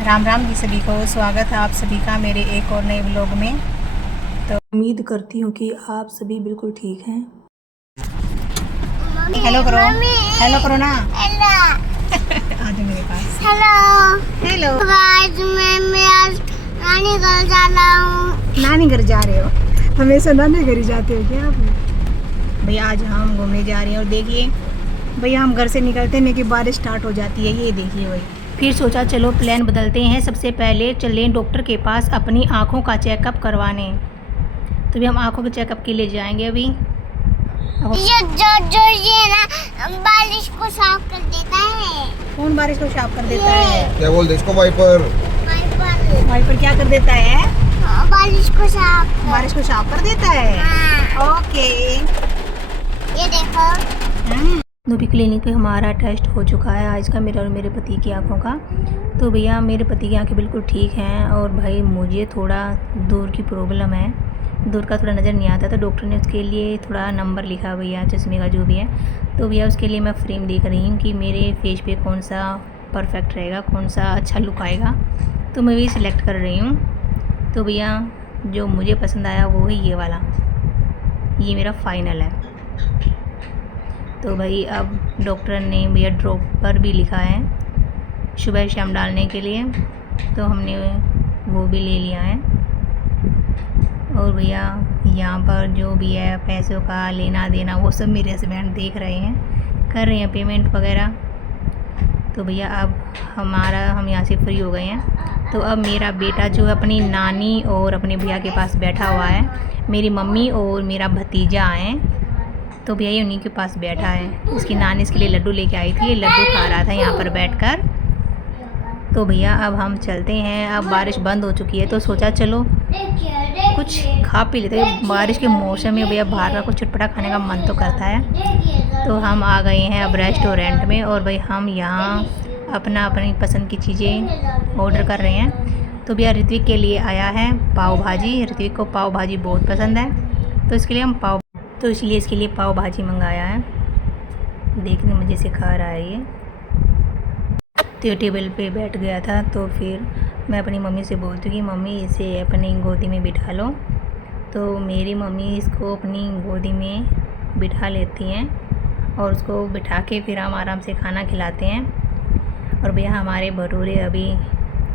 राम राम जी सभी को। स्वागत है आप सभी का मेरे एक और नए व्लॉग में। तो उम्मीद करती हूँ कि आप सभी बिल्कुल ठीक हैं। हेलो करो। मम्मी, हेलो करो ना। हेलो आ जाओ मेरे पास। Hello hello. आज मैं आज नानी घर जा रहा हूँ। नानी घर जा रहे हो? हमेशा नानी घर ही जाते हो क्या आप? भैया आज हम घूमने जा रहे हैं और देखिए भैया हम घर से निकलते नहीं कि बारिश स्टार्ट हो जाती है। ये देखिए भाई। फिर सोचा चलो प्लान बदलते हैं। सबसे पहले चलें डॉक्टर के पास अपनी आँखों का चेकअप करवाने। तो भी हम आँखों के चेकअप के लिए जाएंगे अभी। अब ये ना बारिश को साफ कर देता है। कौन बारिश को साफ कर देता है? क्या बोलते इसको? वाइपर। वाइपर क्या कर देता है? बारिश को साफ कर देता है। हाँ। ओके। ये देखो नूबी क्लिनिक पे हमारा टेस्ट हो चुका है आज का, मेरा और मेरे पति की आंखों का। तो भैया मेरे पति की आंखें बिल्कुल ठीक हैं और भाई मुझे थोड़ा दूर की प्रॉब्लम है, दूर का थोड़ा नज़र नहीं आता। तो डॉक्टर ने उसके लिए थोड़ा नंबर लिखा भैया चश्मे का जो भी है। तो भैया उसके लिए मैं फ्रेम देख रही हूँ कि मेरे फेस पे कौन सा परफेक्ट रहेगा, कौन सा अच्छा लुक आएगा। तो मैं वही सिलेक्ट कर रही हूँ। तो भैया जो मुझे पसंद आया वो है ये वाला, ये मेरा फाइनल है। तो भाई अब डॉक्टर ने भैया ड्रॉपर भी लिखा है सुबह शाम डालने के लिए, तो हमने वो भी ले लिया है। और भैया यहाँ पर जो भी है पैसों का लेना देना वो सब मेरे हस्बैंड देख रहे हैं, कर रहे हैं पेमेंट वगैरह। तो भैया अब हम यहाँ से फ्री हो गए हैं। तो अब मेरा बेटा जो है अपनी नानी और अपने भैया के पास बैठा हुआ है। मेरी मम्मी और मेरा भतीजा आए, तो भैया ये उन्हीं के पास बैठा है। उसकी नानी इसके लिए लड्डू लेके आई थी, ये लड्डू खा रहा था यहाँ पर बैठकर। तो भैया अब हम चलते हैं। अब बारिश बंद हो चुकी है तो सोचा चलो कुछ खा पी लेते हैं। बारिश के मौसम में भैया बाहर का कुछ चटपटा खाने का मन तो करता है। तो हम आ गए हैं अब रेस्टोरेंट में और भाई हम यहाँ अपनी पसंद की चीज़ें ऑर्डर कर रहे हैं। तो भैया ऋत्विक के लिए आया है पाव भाजी। ऋत्विक को पाव भाजी बहुत पसंद है, तो इसके लिए इसलिए इसके लिए पाव भाजी मंगाया है। देखने में जैसे खा रहा है ये। तो ये टेबल पे बैठ गया था, तो फिर मैं अपनी मम्मी से बोलती हूँ कि मम्मी इसे अपनी गोदी में बिठा लो। तो मेरी मम्मी इसको अपनी गोदी में बिठा लेती हैं और उसको बिठा के फिर हम आराम से खाना खिलाते हैं। और भैया हमारे भटूरे अभी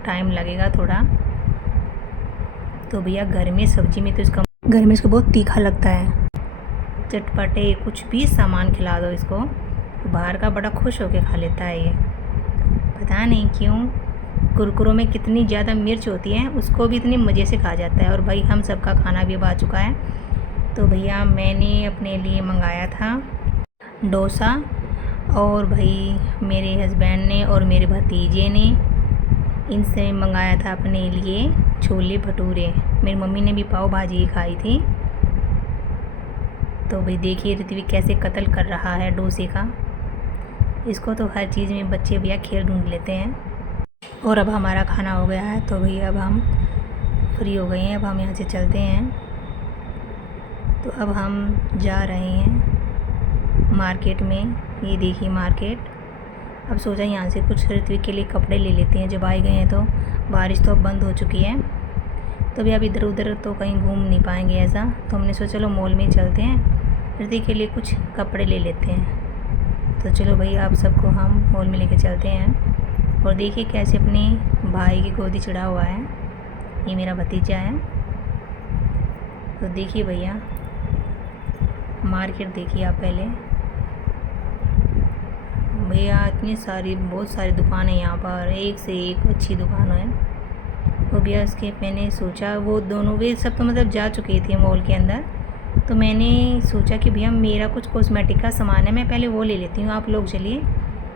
टाइम लगेगा थोड़ा। तो भैया घर में सब्ज़ी में तो इसको बहुत तीखा लगता है। चटपटे कुछ भी सामान खिला दो इसको, बाहर का बड़ा खुश होकर खा लेता है ये। पता नहीं क्यों, कुरकुरों में कितनी ज़्यादा मिर्च होती है उसको भी इतनी मज़े से खा जाता है। और भाई हम सबका खाना भी अब आ चुका है। तो भैया मैंने अपने लिए मंगाया था डोसा, और भाई मेरे हस्बैंड ने और मेरे भतीजे ने इनसे मंगाया था अपने लिए छोले भटूरे। मेरी मम्मी ने भी पाव भाजी खाई थी। तो भाई देखिए ऋत्विक कैसे कत्ल कर रहा है डोसे का। इसको तो हर चीज़ में बच्चे भैया खेल ढूंढ लेते हैं। और अब हमारा खाना हो गया है तो भैया अब हम फ्री हो गए हैं। अब हम यहाँ से चलते हैं। तो अब हम जा रहे हैं मार्केट में। ये देखिए मार्केट। अब सोचा यहाँ से कुछ ऋत्विक के लिए कपड़े ले लेते हैं। जब आए गए हैं तो बारिश तो अब बंद हो चुकी है, तो भी अब इधर उधर तो कहीं घूम नहीं पाएंगे ऐसा। तो हमने सोचा चलो मॉल में चलते हैं, ऋतिक के लिए कुछ कपड़े ले लेते हैं। तो चलो भाई आप सबको हम मॉल में लेके चलते हैं। और देखिए कैसे अपने भाई की गोदी चढ़ा हुआ है, ये मेरा भतीजा है। तो देखिए भैया मार्केट देखिए आप पहले। भैया इतनी बहुत सारी दुकानें यहाँ पर, एक से एक अच्छी दुकान है। तो भैया उसके मैंने सोचा वो दोनों वे सब तो मतलब जा चुके थे मॉल के अंदर। तो मैंने सोचा कि भैया मेरा कुछ कॉस्मेटिक का सामान है, मैं पहले वो ले लेती हूँ। आप लोग चलिए,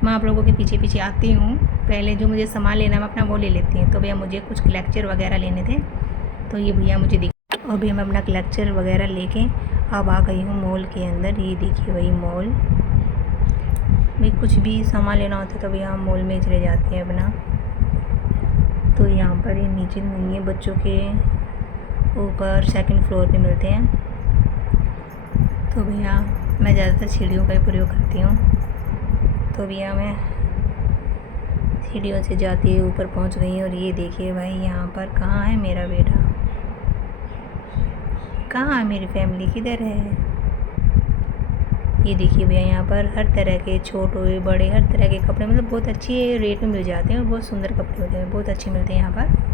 मैं आप लोगों के पीछे पीछे आती हूँ। पहले जो मुझे सामान लेना है मैं अपना वो ले लेती हूँ। तो भैया मुझे कुछ क्लेक्चर वगैरह लेने थे, तो ये भैया मुझे दिख। और भैया मैं अपना क्लेक्चर वगैरह लेके अब आ गई हूँ मॉल के अंदर। ये देखिए वही मॉल भाई, कुछ भी सामान लेना होता है तो भैया हम मॉल में चले जाते हैं अपना। तो यहाँ पर ये नीचे नहीं है, बच्चों के ऊपर सेकंड फ्लोर पे मिलते हैं। तो भैया मैं ज़्यादातर सीढ़ियों का ही प्रयोग करती हूँ। तो भैया मैं सीढ़ियों से जाती हुई ऊपर पहुंच गई। और ये देखिए भाई यहाँ पर कहाँ है मेरा बेटा, कहाँ है मेरी फैमिली, किधर है। ये देखिए भैया यहाँ पर हर तरह के छोटे बड़े हर तरह के कपड़े मतलब बहुत अच्छे रेट में मिल जाते हैं और बहुत सुंदर कपड़े होते हैं, बहुत अच्छे मिलते हैं यहाँ पर।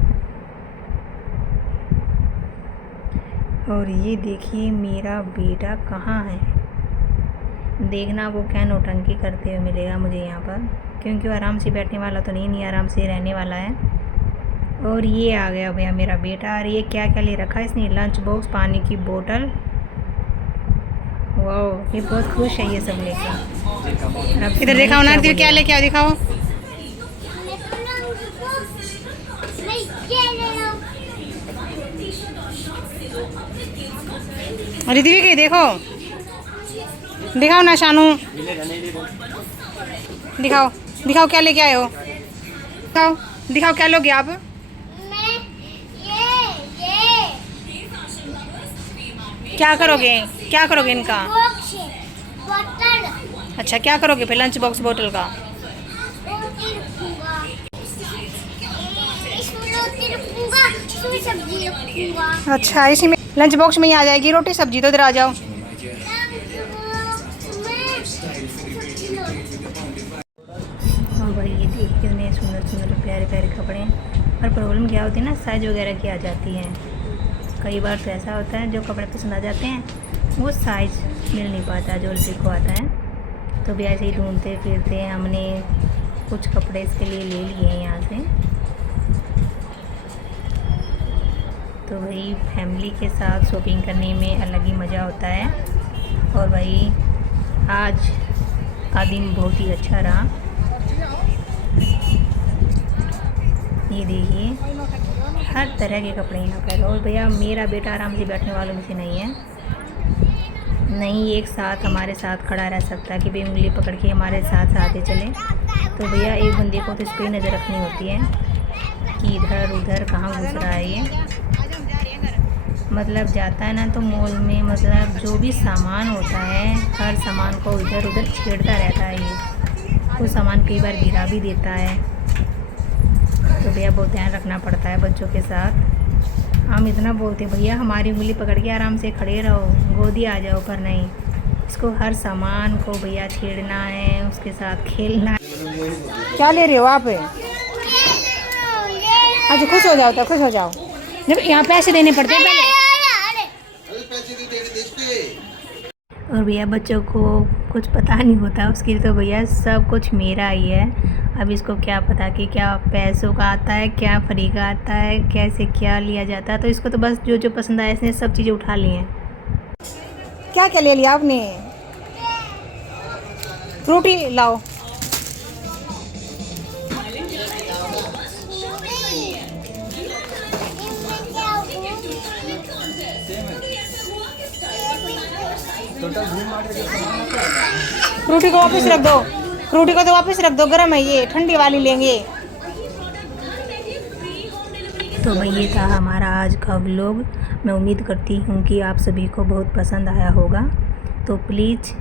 और ये देखिए मेरा बेटा कहाँ है, देखना वो क्या नौटंकी करते हुए मिलेगा मुझे यहाँ पर, क्योंकि वो आराम से बैठने वाला तो नहीं आराम से रहने वाला है। और ये आ गया भैया मेरा बेटा। और ये क्या क्या ले रखा है इसने, लंच बॉक्स, पानी की बोतल। वाह, ये बहुत खुश है ये सब लेकर। इधर दिखाओ ना, क्या लेके आओ, दिखाओ। मैं ये ले रहा हूँ। अरे दीदी देखो, दिखाओ ना शानू, दिखाओ दिखाओ क्या लेके आए हो, दिखाओ दिखाओ क्या लोगे आप। मैं ये क्या करोगे, क्या करोगे इनका। बॉक्स बोतल अच्छा क्या करोगे फिर लंच बॉक्स बोतल का। रोटी रखूंगा, इसमें रोटी रखूंगा, इसमें सब्जी रखूंगा। अच्छा इसी में लंच बॉक्स में ही आ जाएगी रोटी सब्जी, तो इधर आ जाओ। और भाई ये देखिए कितने सुंदर सुंदर प्यारे प्यारे कपड़े हैं। और प्रॉब्लम क्या होती है ना, साइज़ वगैरह की आ जाती है। कई बार तो ऐसा होता है जो कपड़े पसंद आ जाते हैं वो साइज़ मिल नहीं पाता जो लड़की को आता है। तो भी ऐसे ही ढूंढते फिरते हमने कुछ कपड़े इसके लिए ले लिए हैं यहाँ से। तो भाई फैमिली के साथ शॉपिंग करने में अलग ही मज़ा होता है। और भाई आज का दिन बहुत ही अच्छा रहा। ये देखिए हर तरह के कपड़े यहाँ पर। और भैया मेरा बेटा आराम से बैठने वालों में से नहीं है, नहीं एक साथ हमारे साथ खड़ा रह सकता कि भाई उंगली पकड़ के हमारे साथ साथ ही चले। तो भैया एक बंदे को तो इस पर नज़र रखनी होती है कि इधर उधर कहाँ घुस रहा है ये। मतलब जाता है ना तो मॉल में मतलब जो भी सामान होता है हर सामान को इधर उधर छेड़ता रहता है ये। वो सामान कई बार गिरा भी देता है। तो भैया बहुत ध्यान रखना पड़ता है बच्चों के साथ। हम इतना बोलते हैं भैया हमारी उंगली पकड़ के आराम से खड़े रहो, गोदी आ जाओ, पर नहीं, इसको हर सामान को भैया छेड़ना है, उसके साथ खेलना है। क्या ले रहे हो आप। अच्छा खुश हो जाओ, तो खुश हो जाओ, जब यहाँ पैसे देने पड़ते हैं पहले। और भैया बच्चों को कुछ पता नहीं होता उसके लिए, तो भैया सब कुछ मेरा ही है। अब इसको क्या पता कि क्या पैसों का आता है, क्या फ्री का आता है, कैसे क्या लिया जाता है। तो इसको तो बस जो जो पसंद आया इसने सब चीज़ें उठा ली हैं। क्या क्या ले लिया आपने। फ्रूटी लाओ। फ्रूटी को वापस रख दो, फ्रूटी को तो वापस रख दो, गर्म है ये, ठंडी वाली लेंगे। तो भाई ये था हमारा आज का व्लॉग। मैं उम्मीद करती हूँ कि आप सभी को बहुत पसंद आया होगा। तो प्लीज़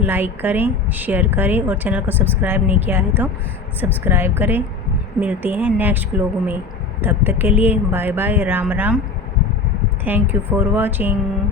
लाइक करें, शेयर करें और चैनल को सब्सक्राइब नहीं किया है तो सब्सक्राइब करें। मिलते हैं नेक्स्ट व्लॉग में, तब तक के लिए bye bye, Ram Ram. Thank you for watching.